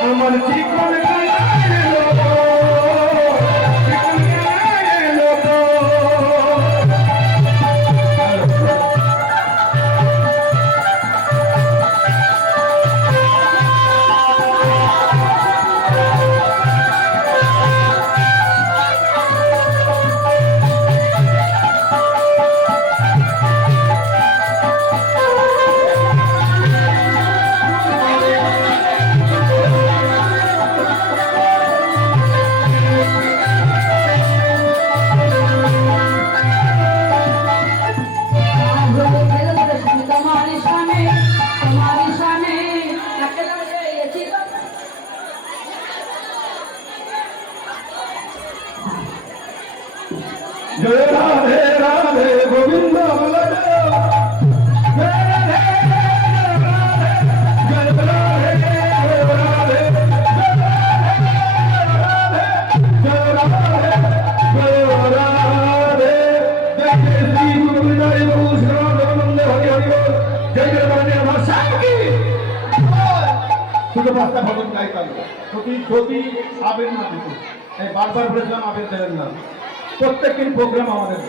আমার জীবন जय राधे राधे गोविंद শুধু পাঁচটা ভজন গাইতাম যদি আবেন না দিত বারবার বলেছিলাম আবেন দেবেন না প্রত্যেকদিন প্রোগ্রাম আমাদের